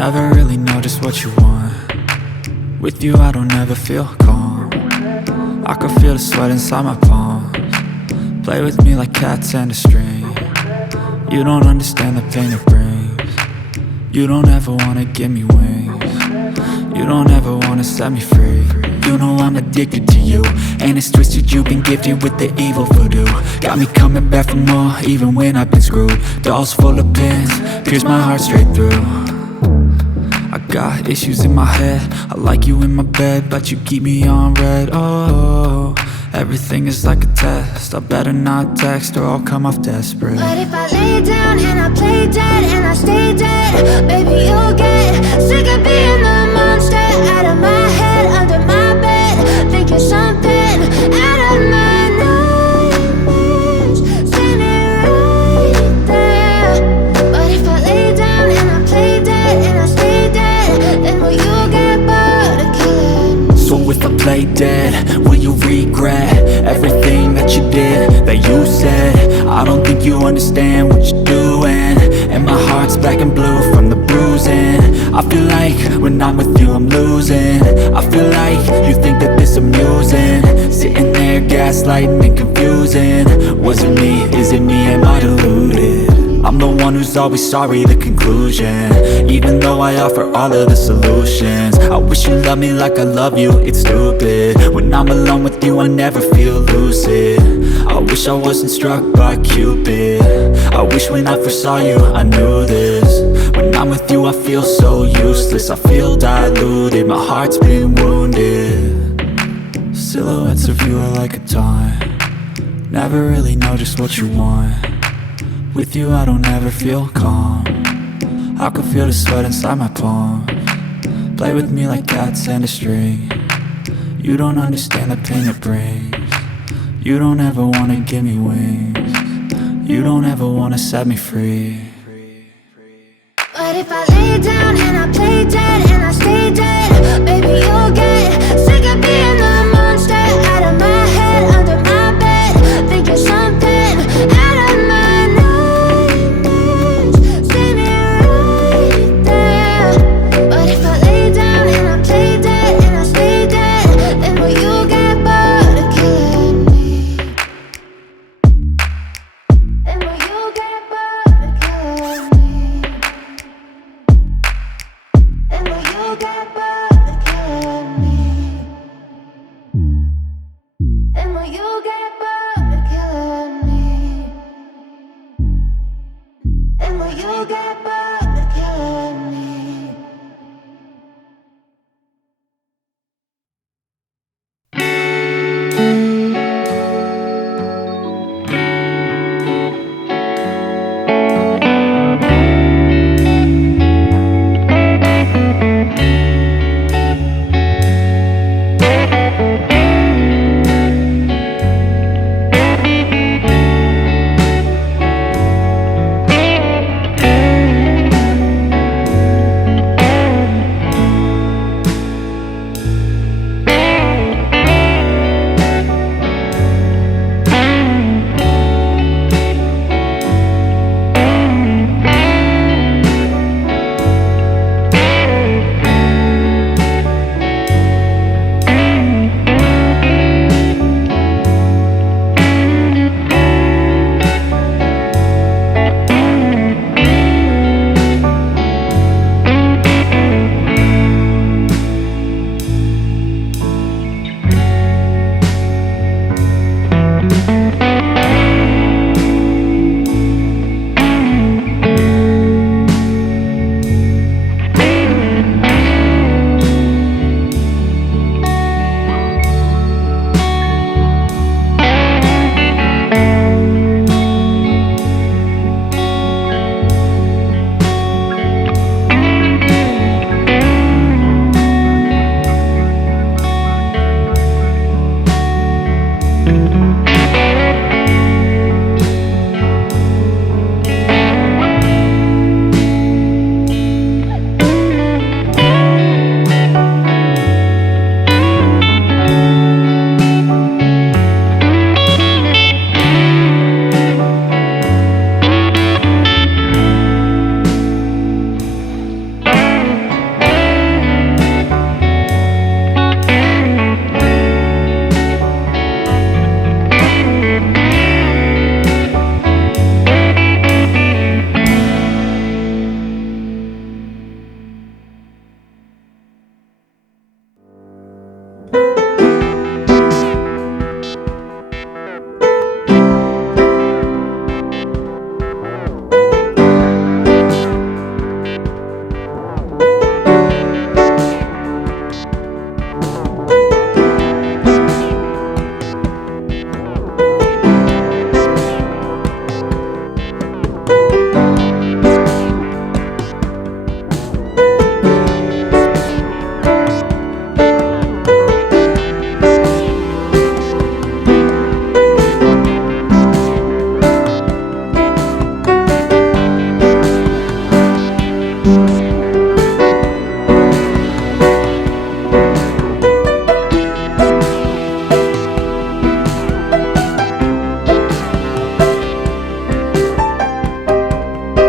Never really know just what you want. With you I don't ever feel calm. I can feel the sweat inside my palms. Play with me like cats and a string. You don't understand the pain it brings. You don't ever wanna give me wings. You don't ever wanna set me free. You know I'm addicted to you, and it's twisted, you've been gifted with the evil voodoo. Got me coming back for more, even when I've been screwed. Dolls full of pins, pierce my heart straight through. I got issues in my head, I like you in my bed, but you keep me on red. Oh, everything is like a test, I better not text or I'll come off desperate. But if I lay down and I play dead and I stay dead, baby you'll get sick of being the monster out of my head, under my bed, thinking something out of my nightmares, standing right there. But if I lay down and I play dead and I stay dead, then will you get bored of killing? So if I play dead, will you regret everything that you did, that you said? I don't think you understand what you're doing, and my heart's black and blue from the bruising. I feel like when I'm with you I'm losing. I feel like you think that this amusing, sitting there gaslighting and confusing. Was it me? Is it me? Am I deluded? I'm the one who's always sorry, the conclusion, even though I offer all of the solutions. I wish you loved me like I love you, it's stupid. When I'm alone with you I never feel lucid. I wish I wasn't struck by Cupid. I wish when I first saw you I knew this. When I'm with you I feel so useless, I feel diluted, my heart's been wounded. Silhouettes of you are like a taunt. Never really know just what you want. With you I don't ever feel calm. I can feel the sweat inside my palms. Play with me like cats and a string. You don't understand the pain it brings. You don't ever wanna give me wings. You don't ever wanna set me free. But if I lay down and I play dead and I stay dead, baby you'll get